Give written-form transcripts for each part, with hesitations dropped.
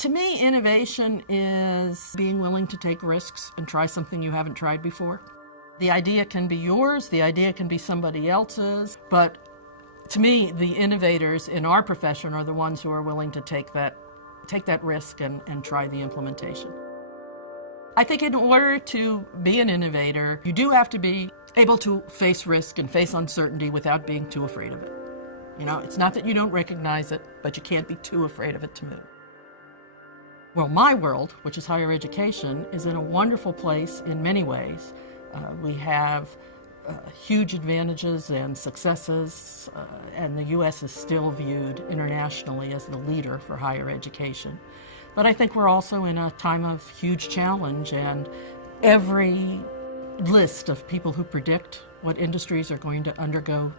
To me, innovation is being willing to take risks and try something you haven't tried before. The idea can be yours, the idea can be somebody else's, but to me, the innovators in our profession are the ones who are willing to take that risk and try the implementation. I think in order to be an innovator, you do have to be able to face risk and face uncertainty without being too afraid of it. You know, it's not that you don't recognize it, but you can't be too afraid of it to move. Well, my world, which is higher education, is in a wonderful place in many ways. We have huge advantages and successes, and the U.S. is still viewed internationally as the leader for higher education. But I think we're also in a time of huge challenge, and every list of people who predict what industries are going to undergo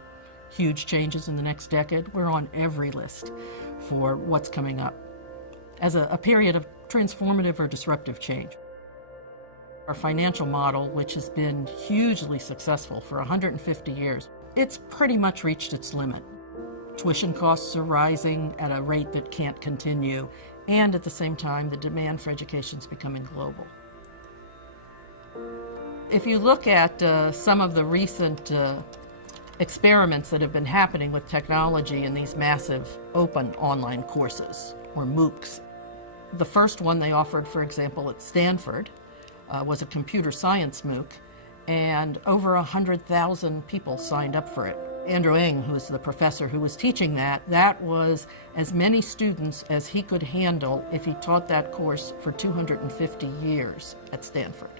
huge changes in the next decade, we're on every list for what's coming up as a period of transformative or disruptive change. Our financial model, which has been hugely successful for 150 years, it's pretty much reached its limit. Tuition costs are rising at a rate that can't continue, and at the same time, the demand for education is becoming global. If you look at some of the recent experiments that have been happening with technology in these massive open online courses, or MOOCs, the first one they offered, for example, at Stanford was a computer science MOOC, and over 100,000 people signed up for it. Andrew Ng, who was the professor who was teaching that was as many students as he could handle if he taught that course for 250 years at Stanford.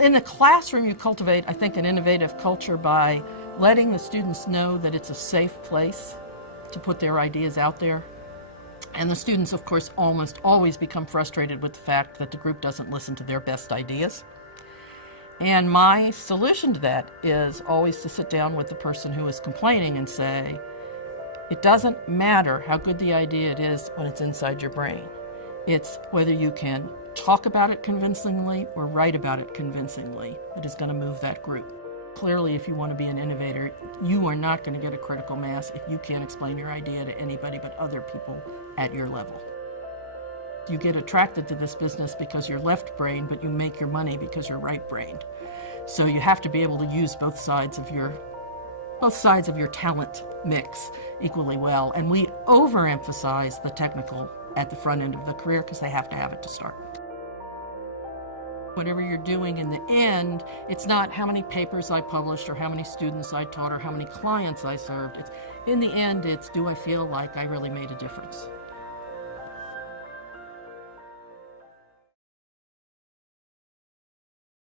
In the classroom, you cultivate, I think, an innovative culture by letting the students know that it's a safe place to put their ideas out there. And the students, of course, almost always become frustrated with the fact that the group doesn't listen to their best ideas. And my solution to that is always to sit down with the person who is complaining and say, it doesn't matter how good the idea it is when it's inside your brain. It's whether you can talk about it convincingly or write about it convincingly that is going to move that group. Clearly, if you want to be an innovator, you are not going to get a critical mass if you can't explain your idea to anybody but other people at your level. You get attracted to this business because you're left-brained, but you make your money because you're right-brained. So you have to be able to use both sides of your talent mix equally well. And we overemphasize the technical at the front end of the career because they have to have it to start. Whatever you're doing in the end, it's not how many papers I published or how many students I taught or how many clients I served. In the end, it's do I feel like I really made a difference?